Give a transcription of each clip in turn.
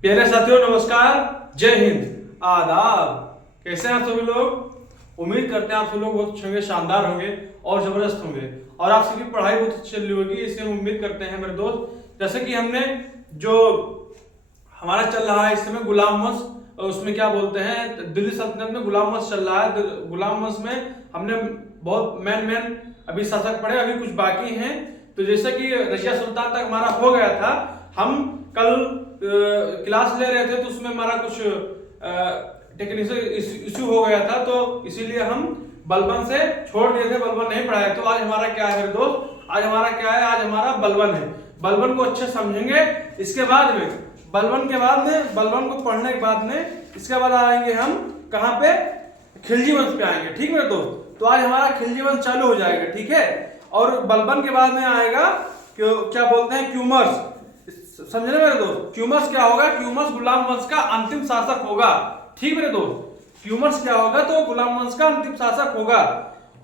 प्यारे साथियों नमस्कार, जय हिंद, आदाब। कैसे हैं आप सभी लोग? उम्मीद करते हैं आप सभी लोग बहुत अच्छे होंगे, शानदार होंगे और जबरदस्त होंगे और आप सबकी पढ़ाई बहुत अच्छी चल रही होगी, इससे हम उम्मीद करते हैं मेरे दोस्त। जैसे कि हमने जो हमारा चल रहा है इस समय गुलाम वंश, उसमें क्या बोलते हैं, दिल्ली सल्तनत में गुलाम वंश चल रहा है। गुलाम वंश में हमने बहुत मैन अभी शासक पढ़े, अभी कुछ बाकी हैं। तो जैसे कि रजिया सुल्तान तक हमारा हो गया था, हम कल क्लास ले रहे थे तो उसमें हमारा कुछ टेक्निकल इश्यू हो गया था, तो इसीलिए हम बलबन से छोड़ दिए थे, बलबन नहीं पढ़ाए। तो आज हमारा क्या है मेरे दोस्त, आज हमारा क्या है, आज हमारा बलबन है। बलबन को अच्छे समझेंगे। इसके बाद में बलबन के बाद में, बलबन को पढ़ने के बाद में इसके बाद आएंगे हम कहाँ पे, खिलजी वंश पे आएंगे। ठीक है दोस्त, तो आज हमारा खिलजी वंश चालू हो जाएगा। ठीक है, और बलबन के बाद में आएगा क्या बोलते हैं, क्यूमर्स। समझे मेरे दोस्त, क्यूमर्स क्या होगा? क्यूमर्स गुलाम वंश का अंतिम शासक होगा। ठीक मेरे दोस्त, क्यूमर्स क्या होगा? तो गुलाम वंश का अंतिम शासक होगा।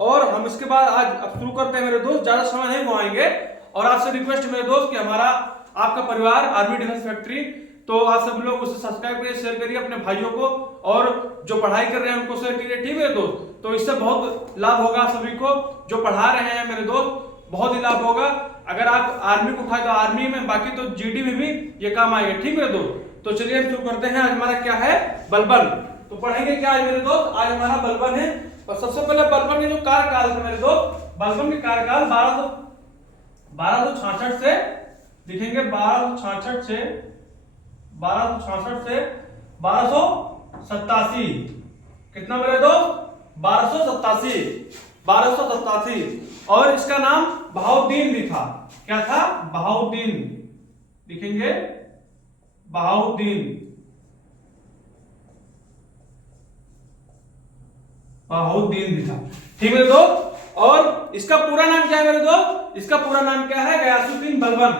और हम इसके बाद आज अब शुरू करते हैं मेरे दोस्त, ज्यादा समय नहीं गवाएंगे। और आपसे रिक्वेस्ट मेरे दोस्त कि हमारा आपका परिवार आर्मी डिफेंस फैक्ट्री, तो आप सभी लोग उसे सब्सक्राइब करिए, शेयर करिए अपने भाइयों को, और जो पढ़ाई कर रहे हैं उनको शेयर करिए। ठीक है दोस्त, तो इससे बहुत लाभ होगा सभी को, जो पढ़ा रहे हैं मेरे दोस्त, बहुत ही लाभ होगा। अगर आप आर्मी को उठाए तो आर्मी में, बाकी तो जीडी में भी ये काम आएगा। ठीक है दोस्त, तो चलिए हम शुरू करते हैं। आज हमारा क्या है, बलबन। तो पढ़ेंगे क्या आज मेरे दोस्त, आज हमारा बलबन है। और सबसे पहले बलबन के जो कार्यकाल था मेरे दोस्त, बलबन के कार्यकाल 1266 से लिखेंगे, 1266 से 1287। कितना मेरे दोस्त, 1287। और इसका नाम बहाउद्दीन भी था। क्या था? बहाउद्दीन। लिखेंगे बहाउद्दीन भी था। ठीक है दोस्त, और इसका पूरा नाम क्या है मेरे दोस्त, इसका पूरा नाम क्या है, गयासुद्दीन बलबन।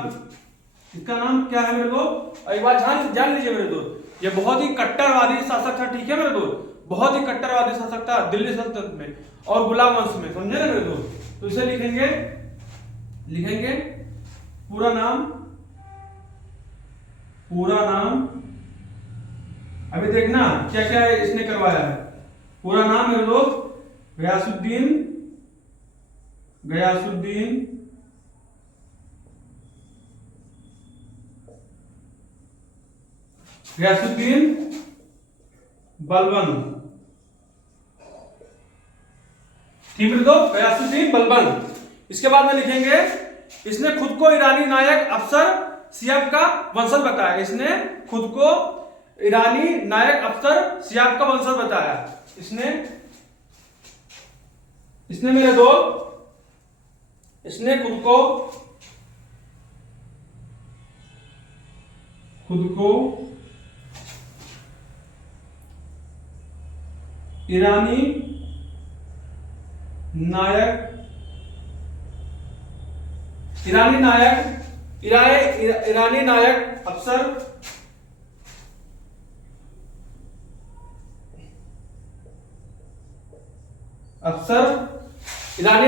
इसका नाम क्या है मेरे दोस्त, एक बार जान लीजिए मेरे दोस्त, ये बहुत ही कट्टरवादी शासक था। ठीक है मेरे दोस्त, बहुत ही कट्टरवादी शासक था दिल्ली सल्तनत में और गुलाम वंश में। समझे ना मेरे दोस्त, तो इसे लिखेंगे पूरा नाम। अभी देखना क्या क्या इसने करवाया है। पूरा नाम मेरे दोस्त, गयासुद्दीन बलबन। ठीक है दोस्त, गयासुद्दीन बलबन। इसके बाद में लिखेंगे, इसने खुद को ईरानी नायक अफसर सियाब का वंशज बताया। इसने खुद को ईरानी नायक अफसर सियाब का वंशज बताया। इसने मेरे दोस्त, इसने खुद को ईरानी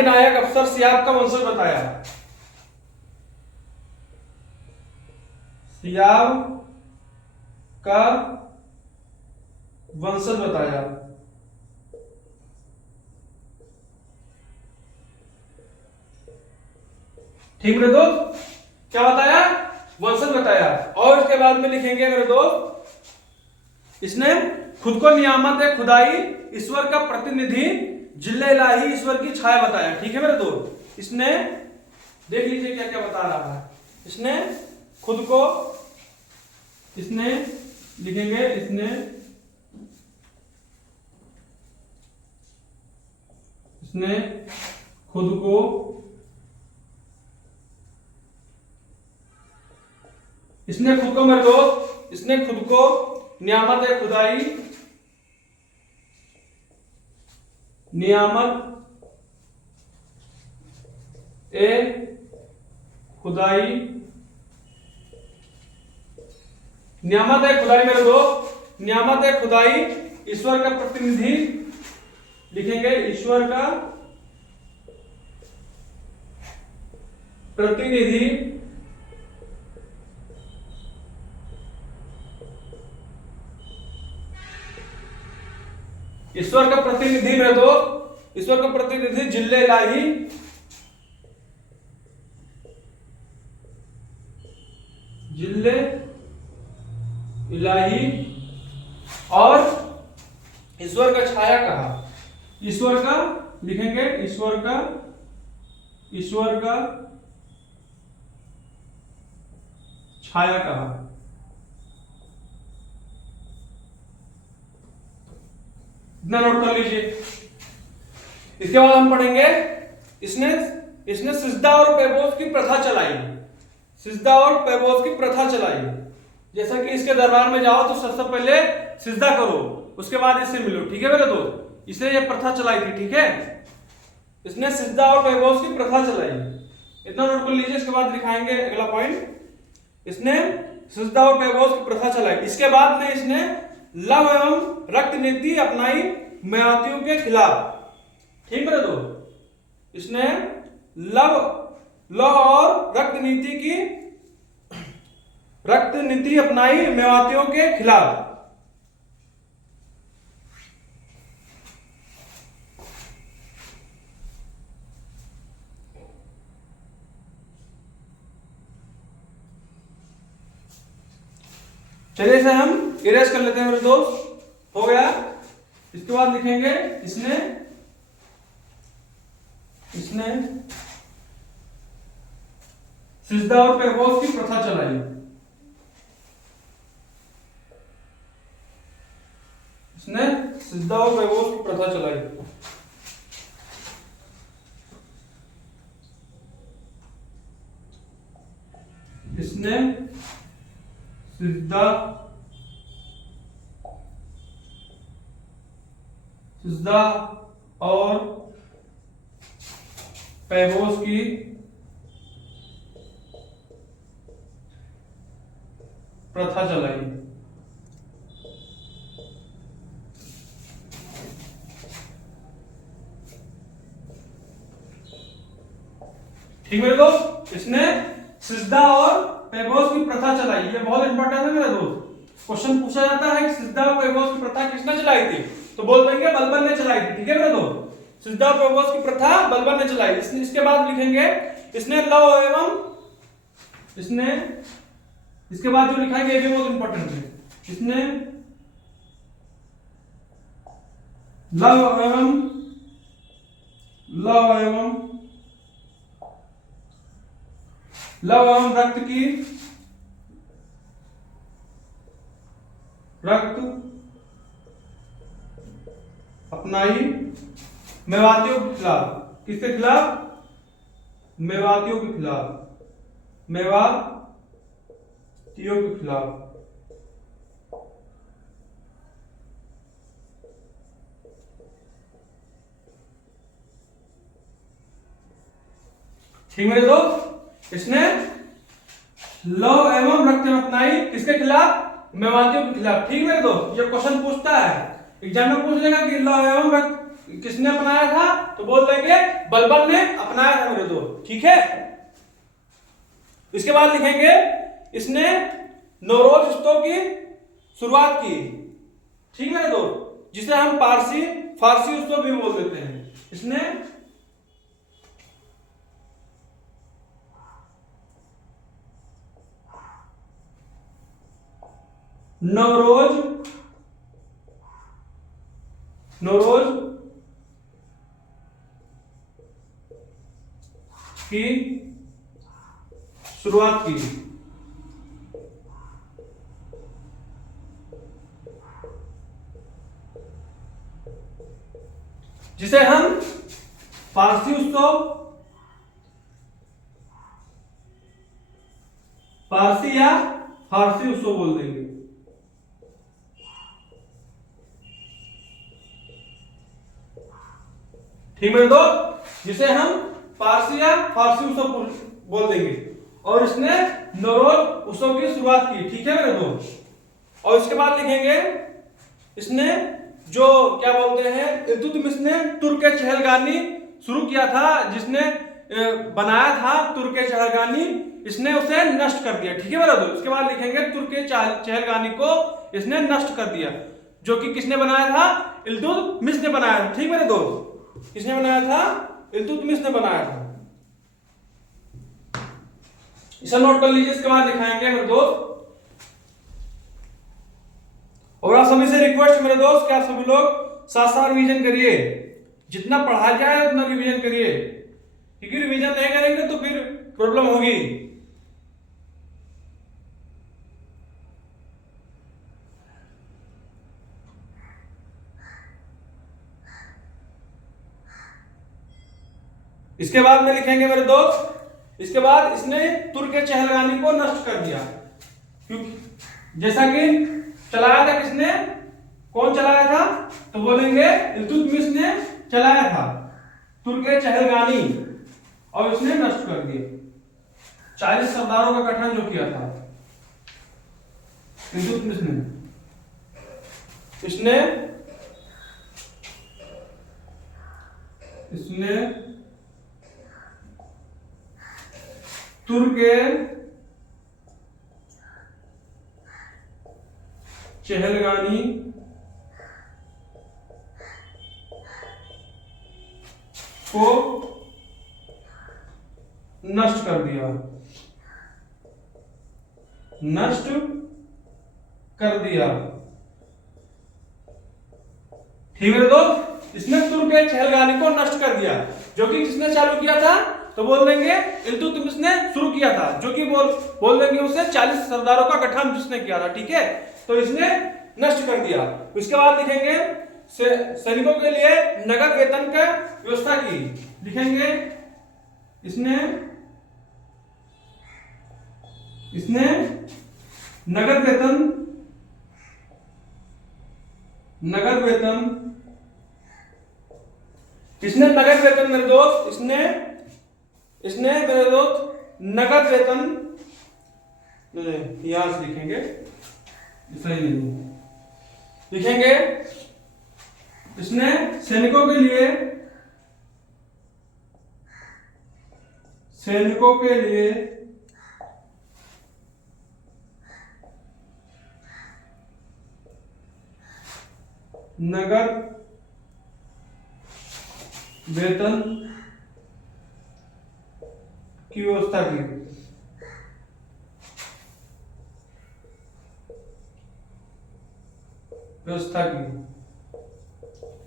नायक अफसर सियाब का वंशज बताया। सियाब का वंशज बताया। ठीक मेरे दोस्त, क्या बताया? वंशज बताया। और इसके बाद में लिखेंगे मेरे दोस्त, इसने खुद को नियामत खुदाई ईश्वर का प्रतिनिधि जिल्ले इलाही ईश्वर की छाया बताया। ठीक है मेरे दोस्त, इसने देख लीजिए क्या क्या बता रहा है। इसने खुद को, इसने लिखेंगे, इसने खुद को मेरे दोस्त, इसने खुद को नियामत खुदाई मेरे दोस्त, नियामत खुदाई ईश्वर का प्रतिनिधि, लिखेंगे ईश्वर का प्रतिनिधि ईश्वर का प्रतिनिधि मेरे दोस्त, ईश्वर का प्रतिनिधि जिल्ले इलाही, जिल्ले इलाही, और ईश्वर का छाया कहा। ईश्वर का लिखेंगे, ईश्वर का छाया कहा। इतना नोट कर लीजिए। इसके बाद हम पढ़ेंगे, इसने सिजदा और पैबोस की प्रथा चलाई। सिजदा और पैबोस की प्रथा चलाई। जैसा कि इसके दरबार में जाओ तो सबसे पहले सिजदा करो, उसके बाद इससे मिलो। ठीक है मेरे दोस्त, इसने ये प्रथा चलाई थी। ठीक है, इसने सिजदा और पैबोस की प्रथा चलाई। इतना नोट कर लीजिए। इसके बाद दिखाएंगे अगला पॉइंट, इसने सिजदा और पैबोस की प्रथा चलाई। इसके बाद में इसने लव एवं रक्त नीति अपनाई मेवातियों के खिलाफ। ठीक मेरे दोस्त, इसने लव और रक्त नीति अपनाई मेवातियों के खिलाफ। चलिए इसे हम इरेज कर लेते हैं मेरे दोस्त। हो गया। इसके बाद लिखेंगे, इसने सिजदा और पैबोस की प्रथा चलाई। इसने सिजदा और पैबोस की प्रथा चलाई। इसने सिजदा और पैबोस की प्रथा चलाई। ठीक मेरे दोस्त, इसने सिजदा और पैबोस की प्रथा चलाई। ये बहुत इंपॉर्टेंट है मेरे दोस्त। क्वेश्चन पूछा जाता है कि सिजदा और पैबोस की प्रथा किसने चलाई थी, तो बोल देंगे बलबन ने चलाई थी। ठीक है मेरे दोस्त, सिजदा और पैबोस की प्रथा बलबन ने चलाई। इसके बाद लिखेंगे, इसने लव एवं, इसके बाद जो लिखाएंगे ये भी बहुत इंपॉर्टेंट है। इसने लव एवं रक्त अपनाई मेवातियों के खिलाफ। किसके खिलाफ? मेवातियों के खिलाफ। मेवातियों के खिलाफ। ठीक मेरे दोस्त, इसने लव एवं रक्त अपनाई किसके खिलाफ? मेवातियों के खिलाफ। ठीक मेरे दोस्त, ये क्वेश्चन पूछता है, एग्जाम में पूछ लेगा कि लव एवं रक्त किसने अपनाया था, तो बोल देंगे बलबन ने अपनाया था मेरे दोस्त। ठीक है, इसके बाद लिखेंगे, इसने नौरोज उत्सव की शुरुआत की। ठीक मेरे दोस्त, जिसे हम फारसी उत्सव भी बोल देते हैं। इसने नौरोज की शुरुआत की। जिसे हम फारसी उत्सव, फारसी या फारसी उत्सव बोल देंगे। ठीक है दोस्त, जिसे हम फारसी या फारसी उत्सव बोल देंगे। और इसने नौरोज उत्सव की शुरुआत की। ठीक है मेरे दोस्त, और इसके बाद लिखेंगे, इसने जो क्या बोलते हैं, इल्तुतमिश ने तुर्क चहलगानी शुरू किया था, जिसने बनाया था तुर्क चहलगानी, इसने उसे नष्ट कर दिया। ठीक है मेरे दोस्त, इसके बाद लिखेंगे तुर्क चहलगानी को इसने नष्ट कर दिया। जो कि किसने बनाया था? इल्तुतमिश ने बनाया था। ठीक मेरे दोस्त, किसने बनाया था? इल्तुतमिश ने बनाया था। इसे नोट कर लीजिए, इसके बाद दिखाएंगे मेरे दोस्त। और आप सभी से रिक्वेस्ट मेरे दोस्त कि आप सभी लोग साथ साथ रिवीजन करिए, जितना पढ़ा जाए उतना रिवीजन करिए, क्योंकि रिवीजन नहीं करेंगे तो फिर प्रॉब्लम होगी। इसके बाद में लिखेंगे मेरे दोस्त, इसके बाद इसने तुर्क के चहलगानी को नष्ट कर दिया, क्योंकि जैसा कि चलाया था किसने, कौन चलाया था? तो बोलेंगे इल्तुतमिश ने चलाया था तुर्क के चहलगानी, और उसने नष्ट कर दिया। 40 सरदारों का गठन जो किया था इल्तुतमिश ने, इसने तुर्क के चहलगानी को नष्ट कर दिया, नष्ट कर दिया। ठीक है दोस्त, इसने तुर्क के चहलगानी को नष्ट कर दिया, जो कि किसने चालू किया था? तो बोल देंगे इल्तुतमिश ने शुरू किया था, जो कि बोल देंगे उसे 40 सरदारों का गठन जिसने किया था। ठीक है, तो इसने नष्ट कर दिया। उसके बाद लिखेंगे सैनिकों के लिए नगद वेतन का व्यवस्था की, लिखेंगे इसने नगद वेतन इसने नगद वेतन मेरे दोस्त, इसने मेरे दोस्त नगद वेतन, यहां से लिखेंगे, सही नहीं लिखेंगे, इसने सैनिकों के लिए नगद वेतन की व्यवस्था की।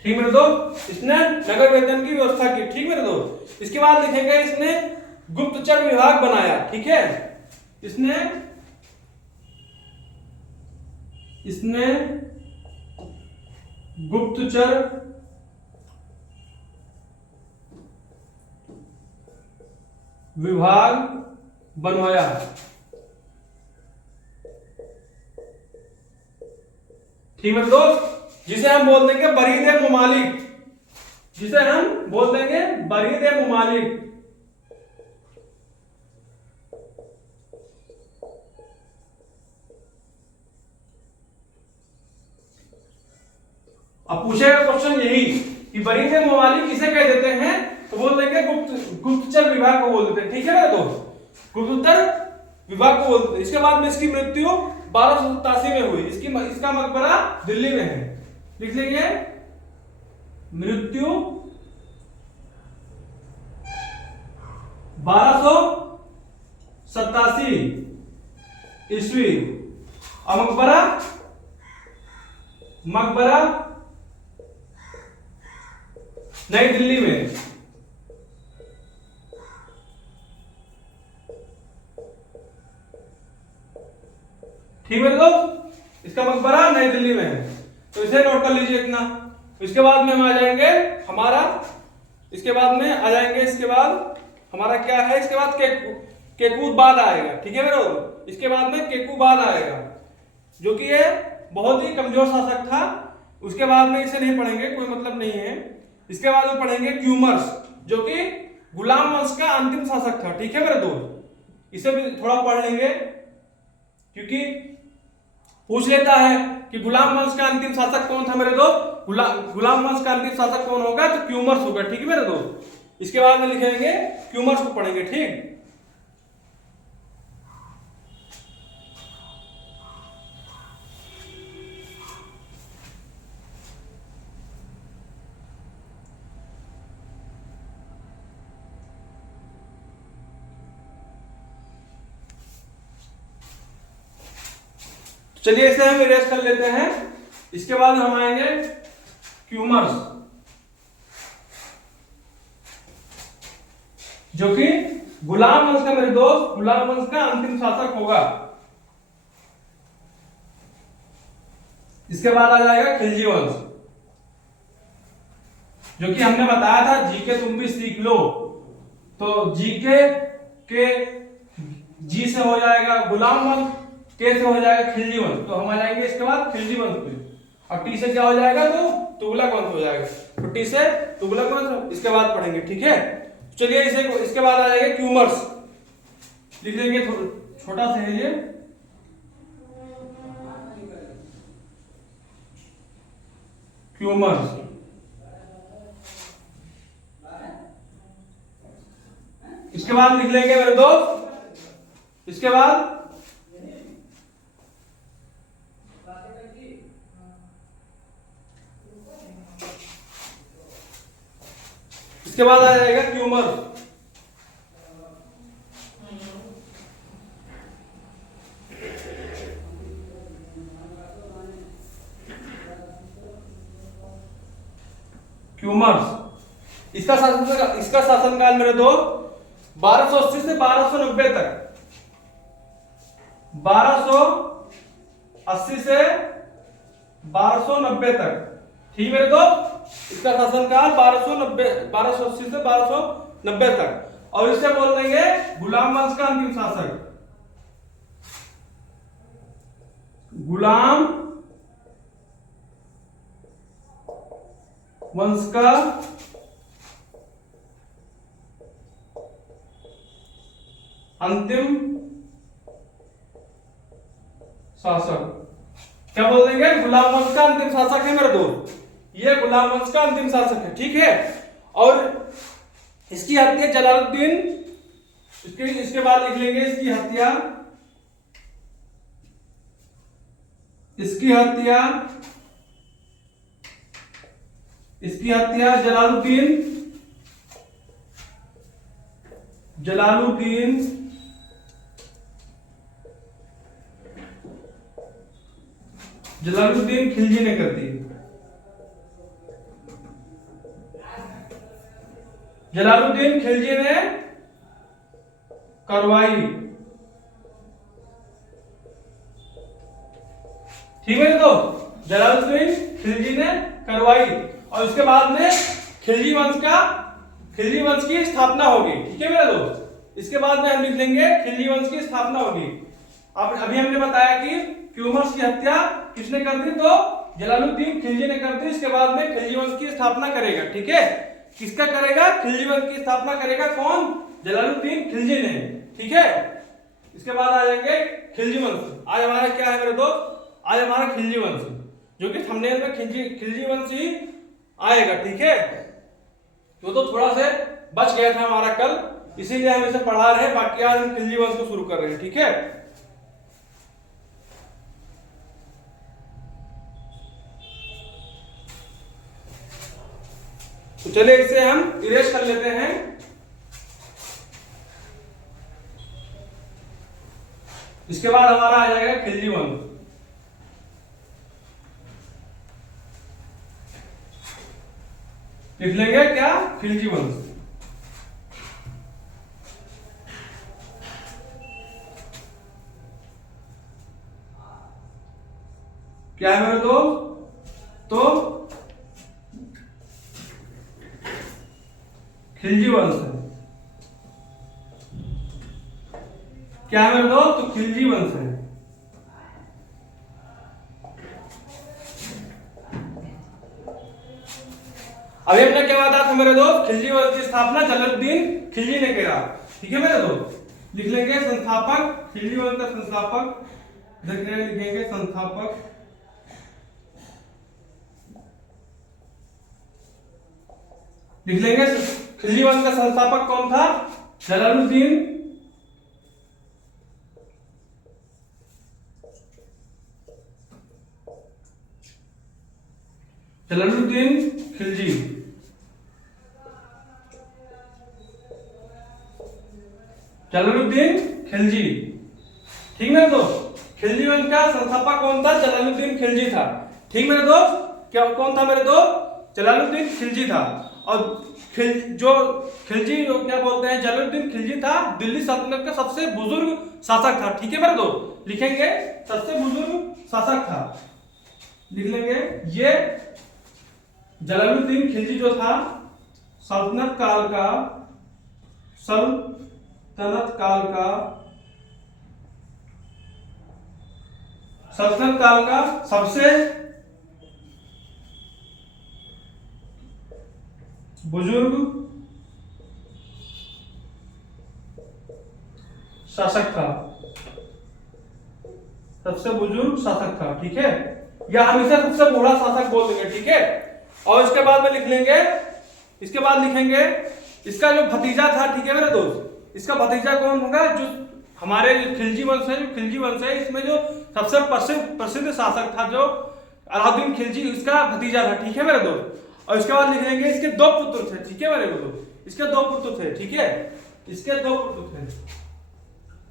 ठीक मेरे दोस्त, इसने नगद वेतन की व्यवस्था की। ठीक मेरे दोस्त, इसके बाद लिखेंगे इसने गुप्तचर विभाग बनाया। ठीक है, इसने गुप्तचर विभाग बनवाया। ठीक है दोस्त, जिसे हम बोल देंगे बरीद-ए मुमालिक, जिसे हम बोल देंगे बरीद-ए मुमालिक। अब पूछेगा क्वेश्चन यही कि बरीद-ए मुमालिक किसे कह देते हैं, तो बोल देंगे गुप्तचर विभाग को बोल देते हैं। ठीक है ना दोस्त, गुप्तचर विभाग को बोलते हैं। इसके बाद में इसकी मृत्यु 1287 में हुई। इसका मकबरा दिल्ली में है, लिख लेंगे मृत्यु 1287 ईस्वी, और मकबरा नई दिल्ली में। ठीक है दोस्त, इसका मकबरा नई दिल्ली में है, तो इसे नोट कर लीजिए इतना। इसके बाद में हम आ जाएंगे इसके बाद हमारा क्या है, इसके बाद केकूबाद आएगा। ठीक है मेरे, इसके बाद में केकूबाद आएगा, जो कि ये बहुत ही कमजोर शासक था। उसके बाद में इसे नहीं पढ़ेंगे, कोई मतलब नहीं है। इसके बाद में पढ़ेंगे क्यूमर्स, जो कि गुलाम वंश का अंतिम शासक था। ठीक है मेरे दोस्त, इसे भी थोड़ा पढ़ लेंगे, क्योंकि पूछ लेता है कि गुलाम वंश का अंतिम शासक कौन था मेरे दोस्त। गुलाम वंश का अंतिम शासक कौन होगा, तो क्यूमर्स होगा। ठीक है मेरे दोस्त, इसके बाद में लिखेंगे क्यूमर्स को पढ़ेंगे। ठीक, चलिए इसे हम इरेज कर लेते हैं। इसके बाद हम आएंगे क्यूमर्स, जो कि गुलाम वंश का, मेरे दोस्त, गुलाम वंश का अंतिम शासक होगा। इसके बाद आ जाएगा खिलजी वंश, जो कि हमने बताया था जीके तुम भी सीख लो। तो जीके के जी से हो जाएगा गुलाम वंश, के से हो जाएगा खिलजी वंश। तो हम आ जाएंगे इसके बाद खिलजी वंश पे, और टी से क्या हो जाएगा, तो तुगलक वंश हो जाएगा। तो टी से तुगलक वंश इसके बाद पढ़ेंगे, ठीक है। चलिए इसे, इसके बाद आ जाएगा क्यूमर्स, लिख देंगे, छोटा सा है ये। क्यूमर्स, इसके बाद लिख लेंगे मेरे दोस्त, इसके बाद आ जाएगा क्यूमर। क्यूमर्स, इसका शासनकाल मेरे दो 1280 से 1290 तक, 1280 से 1290 तक, ठीक मेरे दोस्त। इसका शासनकाल 1280 से 1290 तक, और इसे बोल देंगे गुलाम वंश का अंतिम शासक, गुलाम वंश का अंतिम शासक। क्या बोल देंगे, गुलाम वंश का अंतिम शासक है मेरे दोस्त, ये गुलाम वंश का अंतिम शासक है, ठीक है। और इसकी हत्या जलालुद्दीन, इसके बाद लिख लेंगे इसकी हत्या जलालुद्दीन खिलजी ने कर दी। जलालुद्दीन खिलजी ने करवाई, ठीक है। तो जलालुद्दीन खिलजी ने करवाई, और उसके बाद में खिलजी वंश की स्थापना होगी, ठीक है मेरे दोस्त। इसके बाद में हम लिख लेंगे खिलजी वंश की स्थापना होगी। अब अभी हमने बताया कि क्यूमर्स की हत्या किसने कर दी, तो जलालुद्दीन खिलजी ने कर दी। इसके बाद में खिलजी वंश की स्थापना करेगा, ठीक है। किसका करेगा, खिलजी वंश की स्थापना करेगा कौन, जलालुद्दीन खिलजी ने, ठीक है। इसके बाद आ जाएंगे खिलजी वंश। आज हमारा क्या है मेरे दोस्त, आज हमारा खिलजी वंश, जो कि थंबनेल में खिलजी वंश ही आएगा, ठीक है। तो थोड़ा से बच गया था हमारा कल, इसीलिए हम इसे पढ़ा रहे हैं। बाकी आज हम खिलजी वंश को शुरू कर रहे हैं, ठीक है। तो चलिए इसे हम इरेज कर लेते हैं। इसके बाद हमारा आ जाएगा खिलजी वंश। लिख लेंगे क्या, खिलजी वंश। क्या है मेरे दोस्त, तो खिलजी वंश है। क्या है मेरे दोस्त, तो खिलजी वंश है। अभी हमने क्या बताया था मेरे दोस्त, खिलजी वंश की स्थापना जलालुद्दीन खिलजी ने किया, ठीक है मेरे दोस्त। लिख लेंगे संस्थापक, खिलजी वंश का संस्थापक, लिखेंगे संस्थापक, लिख लेंगे खिलजी वंश का संस्थापक कौन था, जलालुद्दीन खिलजी। जलालुद्दीन खिलजी, ठीक है। तो खिलजी वंश का संस्थापक कौन था? जलालुद्दीन खिलजी था। ठीक मेरे दोस्त, क्या कौन था मेरे दोस्त? जलालुद्दीन खिलजी था। और खिलजी क्या बोलते हैं, जलालुद्दीन खिलजी था दिल्ली सल्तनत का सबसे बुजुर्ग शासक था। ठीक है मेरे दोस्त, लिखेंगे सबसे बुजुर्ग शासक था, लिख लेंगे। ये जलालुद्दीन खिलजी जो था सल्तनत काल का सबसे बुजुर्ग शासक था, सबसे बुजुर्ग शासक था। ठीक है, या हमेशा सबसे बूढ़ा शासक बोल देंगे। ठीक है, और इसके बाद में लिखेंगे इसका जो भतीजा था। ठीक है मेरे दोस्त, इसका भतीजा कौन होगा? जो हमारे खिलजी वंश है, इसमें जो सबसे प्रसिद्ध शासक था जो अलाउद्दीन खिलजी, इसका भतीजा था। ठीक है मेरे दोस्त, और इसके बाद लिख लेंगे इसके दो पुत्र थे। ठीक है मेरे दोस्त, इसके दो पुत्र थे। ठीक है, इसके दो पुत्र थे,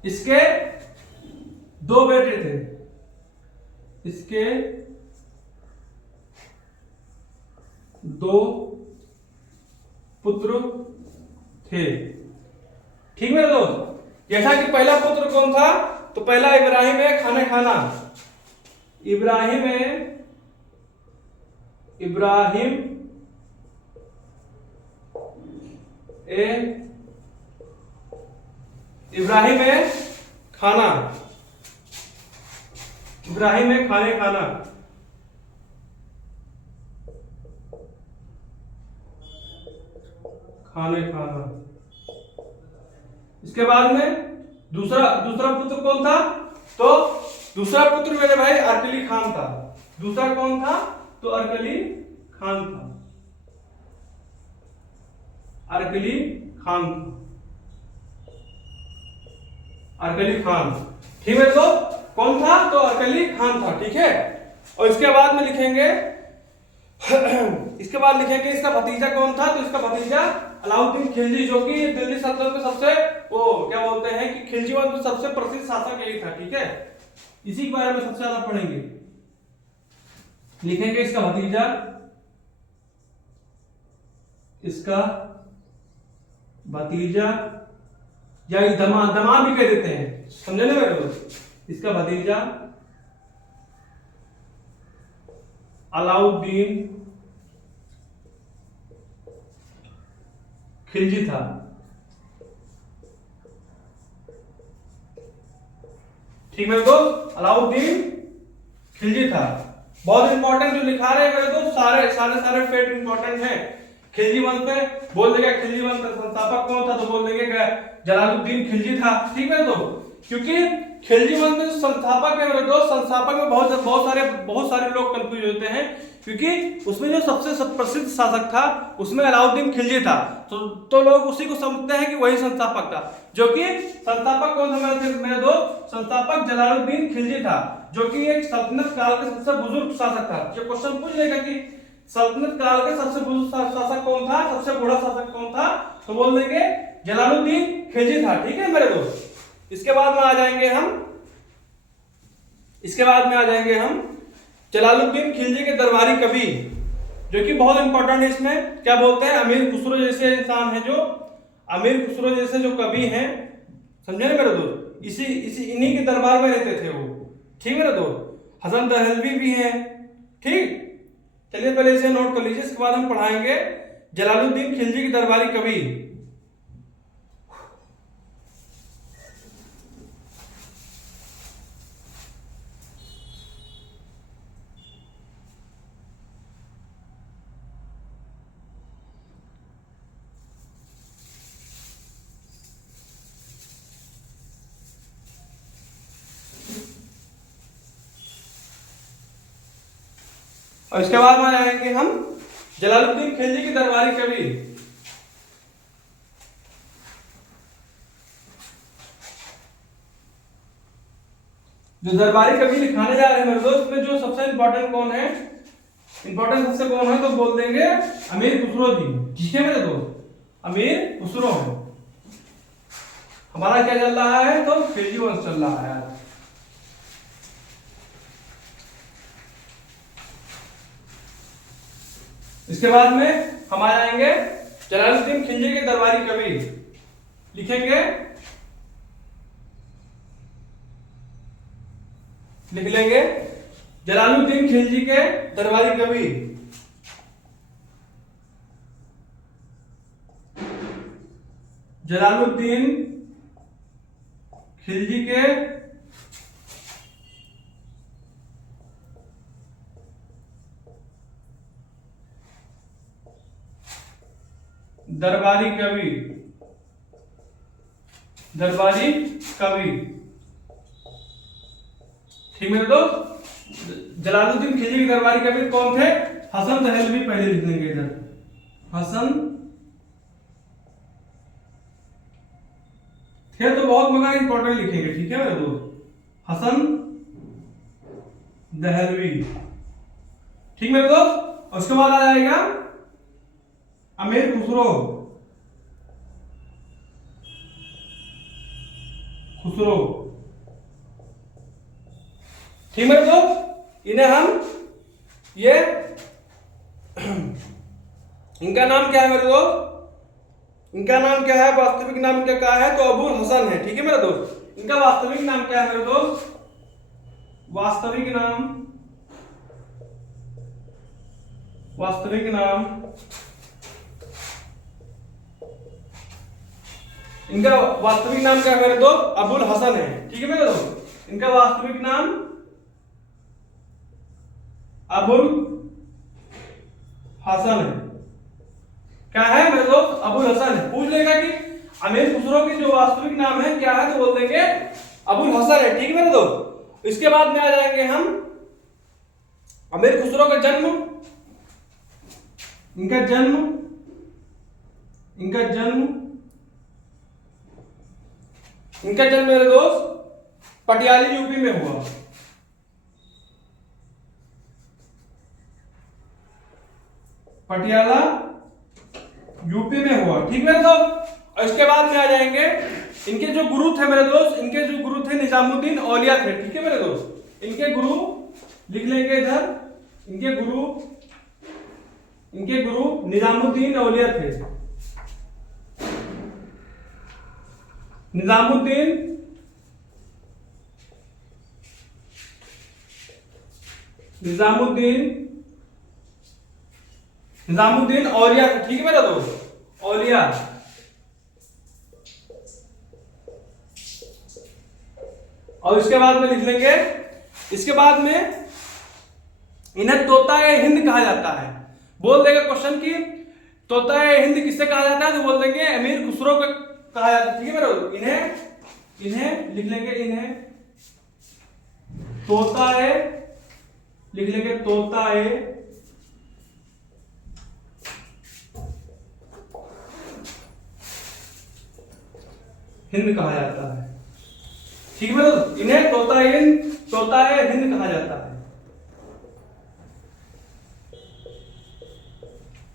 इसके दो बेटे थे, इसके दो पुत्र थे। ठीक मेरे दोस्त, जैसा कि पहला पुत्र कौन था? तो पहला इब्राहिम है खाना खाना, इब्राहिम है खाना, इब्राहिम है खाने खाना। इसके बाद में दूसरा पुत्र कौन था? तो दूसरा पुत्र मेरे भाई अरकली खान था। दूसरा कौन था? तो अरकली खान था, अरकली खान। ठीक है, तो कौन था? तो अरकली खान था। ठीक है, और इसके बाद में लिखेंगे इसका भतीजा कौन था? तो इसका भतीजा अलाउद्दीन खिलजी, जो कि दिल्ली सल्तनत में सबसे क्या बोलते हैं कि खिलजी वंश में सबसे प्रसिद्ध शासक यही था। ठीक है, इसी के बारे में सबसे ज्यादा पढ़ेंगे। लिखेंगे इसका भतीजा, या दमाद भी कह देते हैं, समझे ना मेरे दोस्त। इसका भतीजा अलाउद्दीन खिलजी था। ठीक मेरे दोस्त, अलाउद्दीन खिलजी था। बहुत इंपॉर्टेंट जो लिखा रहे हैं मेरे दोस्त, सारे फैक्ट इंपॉर्टेंट हैं। खिलजी वंश पे बोल देगा, खिलजी वंश का संस्थापक कौन था? तो बोल देंगे जलालुद्दीन खिलजी था। ठीक है, तो क्योंकि खिलजी वंश में संस्थापक है मेरे दोस्त, संस्थापक में बहुत सारे लोग कंफ्यूज होते हैं, क्योंकि उसमें जो सबसे प्रसिद्ध शासक था उसमें अलाउद्दीन खिलजी था। तो लोग उसी को समझते हैं कि वही संस्थापक था, जो कि संस्थापक कौन था मेरे दोस्त? संस्थापक जलालुद्दीन खिलजी था, जो कि एक सल्तनत काल के सबसे बुजुर्ग शासक था। जो क्वेश्चन पूछ लेगा कि सल्तनत काल के सबसे बुजुर्ग शासक कौन था, सबसे बूढ़ा शासक कौन था, तो बोल देंगे जलालुद्दीन खिलजी था। ठीक है मेरे दोस्त, इसके बाद में आ जाएंगे हम जलालुद्दीन खिलजी के दरबारी कवि, जो कि बहुत इंपॉर्टेंट है। इसमें क्या बोलते हैं? अमीर खुसरो जैसे इंसान है, जो अमीर खुसरो जैसे जो कवि हैं, समझे ना मेरे दोस्त, इन्हीं के दरबार में रहते थे वो। ठीक है मेरे दोस्त, हसन दहलवी भी हैं। ठीक, चलिए पहले इसे नोट कर लीजिए, इसके बाद हम पढ़ाएंगे जलालुद्दीन खिलजी के दरबारी कवि। और इसके बाद में आएंगे हम जलालुद्दीन खिलजी की दरबारी कवि। जो दरबारी कवि लिखाने जा रहे हैं मेरे दोस्त, में जो सबसे इंपॉर्टेंट कौन है, तो बोल देंगे अमीर खुसरो जी। ठीक है मेरे दोस्त, अमीर खुसरो है। हमारा क्या चल रहा है? तो खिलजी वंश चल रहा है। इसके बाद में हम आ जाएंगे जलालुद्दीन खिलजी के दरबारी कवि, लिखेंगे, लिख लेंगे जलालुद्दीन खिलजी के दरबारी कवि। जलालुद्दीन खिलजी के दरबारी कवि, दरबारी कवि। ठीक है दोस्त, जलालुद्दीन खिलजी के दरबारी कवि कौन थे? हसन दहलवी पहले लिख लेंगे इधर, हसन थे तो बहुत मगर इंपॉर्टेंट लिखेंगे, ठीक है मेरे दोस्त, हसन दहलवी। ठीक मेरे दोस्त, उसके बाद आ जाएगा अमीर खुसरो, खुसरो। ठीक मेरे दोस्त, इन्हें हम ये इनका नाम क्या है मेरे दोस्त? इनका नाम क्या है? वास्तविक नाम क्या है? तो अबुल हसन है। ठीक है मेरे दोस्त, इनका वास्तविक नाम क्या है मेरे दोस्त? वास्तविक नाम, वास्तविक नाम इनका वास्तविक नाम क्या है मेरे दोस्त? अबुल हसन है। ठीक है मेरे दोस्त, इनका वास्तविक नाम अबुल हसन है। क्या है मेरे दोस्त? अबुल हसन है। पूछ लेगा कि अमीर खुसरो की जो वास्तविक नाम है क्या है, तो बोल देंगे अबुल हसन है। ठीक है मेरे दोस्त, इसके बाद में आ जाएंगे हम अमीर खुसरो का जन्म, इनका जन्म, इनका जन्म, इनका जन्म मेरे दोस्त पटियाली यूपी में हुआ। पटियाला यूपी में हुआ। ठीक है दोस्त, और इसके बाद में आ जाएंगे इनके जो गुरु थे मेरे दोस्त, इनके जो गुरु थे निजामुद्दीन औलिया थे। ठीक है मेरे दोस्त, इनके गुरु लिख लेंगे इधर, इनके गुरु, इनके गुरु निजामुद्दीन औलिया थे। निजामुद्दीन निजामुद्दीन निजामुद्दीन औलिया थे। ठीक है मेरा दोस्त, औलिया। और इसके बाद में लिख लेंगे, इसके बाद में इन्हें तोता-ए हिंद कहा जाता है। बोल देगा क्वेश्चन की तोता-ए हिंद किससे कहा जाता है, तो बोल देंगे अमीर खुसरो को कहा जाता है। ठीक है मेरा दोस्त, इन्हें लिख लेंगे, इन्हें तोता-ए लिख लेंगे, तोता-ए हिंद कहा जाता है। ठीक है दोस्त, इन्हें तोता-ए हिंद कहा जाता है।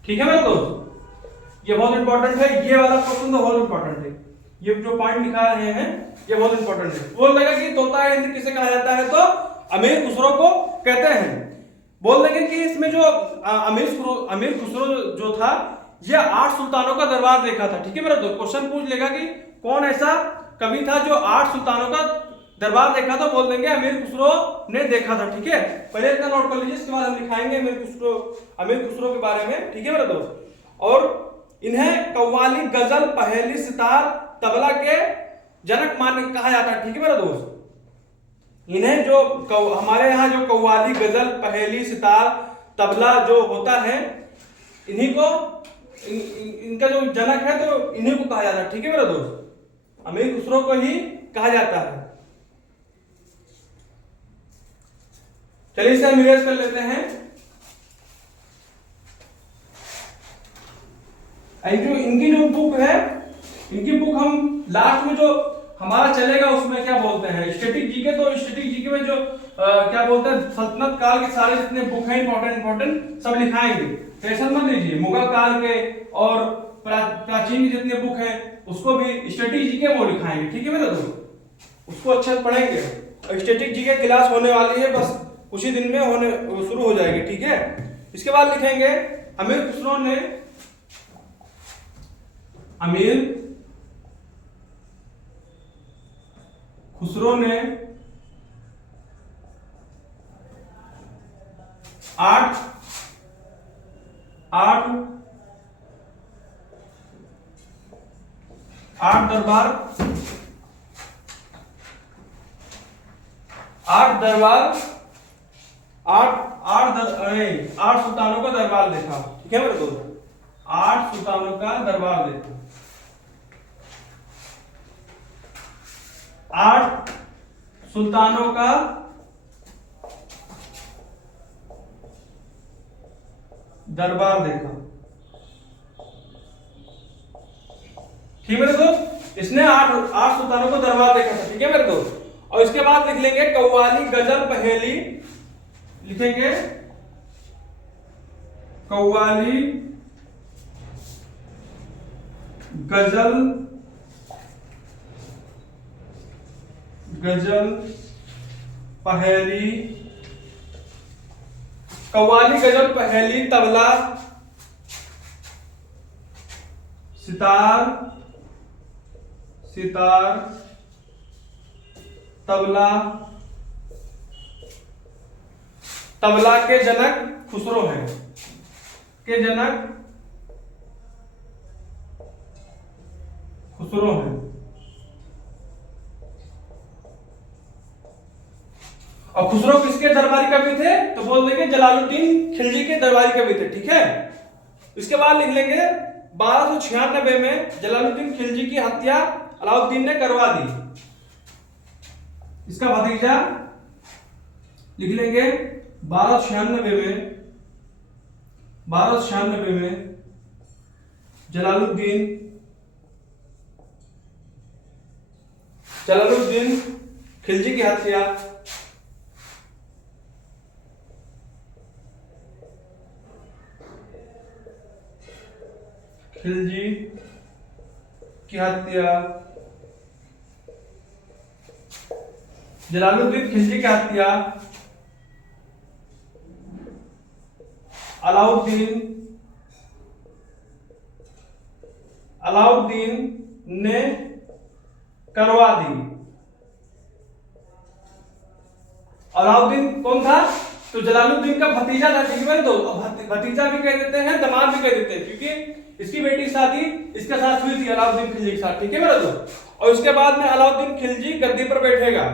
ठीक है मेरे दोस्त, ये बहुत इंपॉर्टेंट है, ये वाला क्वेश्चन तो बहुत इंपॉर्टेंट है। ये जो पॉइंट दिखा रहे हैं ये बहुत इंपॉर्टेंट है। बोल देगा कि तोता-ए हिंद किसे कहा जाता है, तो अमीर खुसरो को कहते हैं। बोल देंगे कि इसमें जो अमीर खुसरो जो था, ये 8 सुल्तानों का दरबार देखा था। ठीक है मेरा दोस्त, क्वेश्चन पूछ लेगा कि कौन ऐसा कवि था जो 8 सुल्तानों का दरबार देखा, तो बोल देंगे अमीर खुसरो ने देखा था। ठीक है, पहले इतना नोट कर लीजिए, इसके बाद हम दिखाएंगे अमीर खुसरो के बारे में। ठीक है मेरा दोस्त, और इन्हें कव्वाली, गजल, पहेली, सितार, तबला के जनक कहा जाता है। ठीक है मेरा दोस्त, इन्हें जो हमारे यहाँ जो कव्वाली, गजल, पहेली, सितार, तबला जो होता है, इन्हीं को इनका जो जनक है तो इन्हीं को कहा जाता है। ठीक है मेरा दोस्त, अमीर खुसरो को ही कहा जाता है। चलिए इसे हम इरेज कर लेते हैं। इनकी जो बुक है, इनकी बुक हम लास्ट में जो हमारा चलेगा उसमें क्या बोलते हैं, स्टैटिक जीके। तो स्टैटिक जीके में जो क्या बोलते हैं, सल्तनत काल के सारे जितने बुक हैं इंपॉर्टेंट सब लिखाएंगे। टेंशन मत लीजिए, मुगल काल के और प्राचीन के जितने बुक हैं उसको भी स्टैटिक जीके वो लिखाएंगे। ठीक है मेरे दोस्त, उसको अच्छे से पढ़ेंगे। स्टैटिक जीके क्लास होने वाली है, बस कुछ ही दिन में शुरू हो जाएगी। ठीक है, इसके बाद लिखेंगे अमीर खुसरो ने 8 दरबार 8 सुल्तानों का दरबार देखा। ठीक है मेरे दोस्त, 8 सुल्तानों का दरबार देखा। 8 सुल्तानों का दरबार देखा। ठीक है मेरे दोस्त, इसने 8 सुल्तानों को दरबार देखा था। ठीक है मेरे दोस्त, और इसके बाद लिख लेंगे कव्वाली गजल पहेली, लिखेंगे कव्वाली गजल पहेली, कव्वाली गजल पहेली, तबला सितार तबला के जनक खुसरो हैं, के जनक खुसरो हैं। और खुसरो किसके दरबारी कवि थे? तो बोल देंगे जलालुद्दीन खिलजी के दरबारी कवि थे। ठीक है, इसके बाद लिख लेंगे 1296 में जलालुद्दीन खिलजी की हत्या अलाउद्दीन ने करवा दी। इसका भतीजा लिख लेंगे 1296 में जलालुद्दीन खिलजी की हत्या जलालुद्दीन खिलजी की हत्या अलाउद्दीन ने करवा दी। अलाउद्दीन कौन था? तो जलालुद्दीन का भतीजा था। ठीक है दोस्त, भतीजा भी कह देते हैं, दामाद भी कह देते हैं, क्योंकि इसकी बेटी की शादी इसके साथ हुई थी, अलाउद्दीन खिलजी के साथ। ठीक है मेरे दोस्त, और इसके बाद में अलाउद्दीन खिलजी गद्दी पर बैठेगा।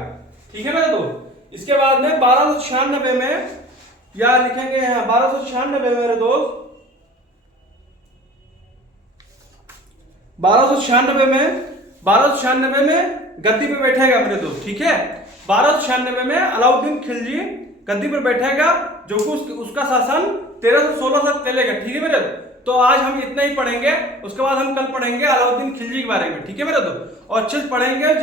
ठीक है मेरे दोस्त, इसके बाद में 1296 में, या लिखेंगे 1296 मेरे दोस्त, 1296 में गद्दी पे बैठेगा मेरे दोस्त। ठीक है, 1296 में अलाउद्दीन खिलजी गद्दी पर बैठेगा, जो कि उसका शासन 1316 तक चलेगा। ठीक है मेरे, तो आज हम इतना ही पढ़ेंगे, उसके बाद हम कल पढ़ेंगे अलाउद्दीन खिलजी के बारे में। ठीक है मेरे दोस्त, और अच्छे से पढ़ेंगे,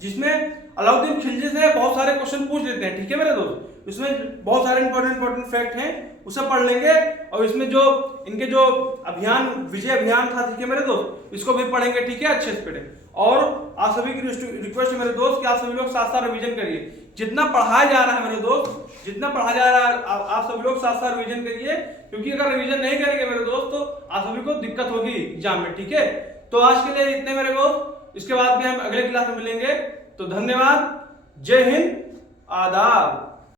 जिसमें अलाउद्दीन खिलजी से बहुत सारे क्वेश्चन पूछ लेते हैं। ठीक है मेरे दोस्त, इसमें बहुत सारे इंपॉर्टेंट फैक्ट हैं, उसे पढ़ लेंगे। और इसमें जो इनके जो विजय अभियान था, ठीक है मेरे दोस्त, इसको भी पढ़ेंगे। ठीक है, अच्छे से पढ़े। और आप सभी की रिक्वेस्ट है मेरे दोस्त कि आप सभी लोग साथ साथ रिवीजन करिए। जितना पढ़ाया जा रहा है मेरे दोस्त, जितना पढ़ाया जा रहा है, आप सभी लोग साथ साथ रिवीजन करिए, क्योंकि अगर रिवीजन नहीं करेंगे मेरे दोस्त तो आप सभी को दिक्कत होगी एग्जाम में। ठीक है, तो आज के लिए इतने मेरे दोस्त, इसके बाद भी हम अगले क्लास में मिलेंगे। तो धन्यवाद, जय हिंद, आदाब।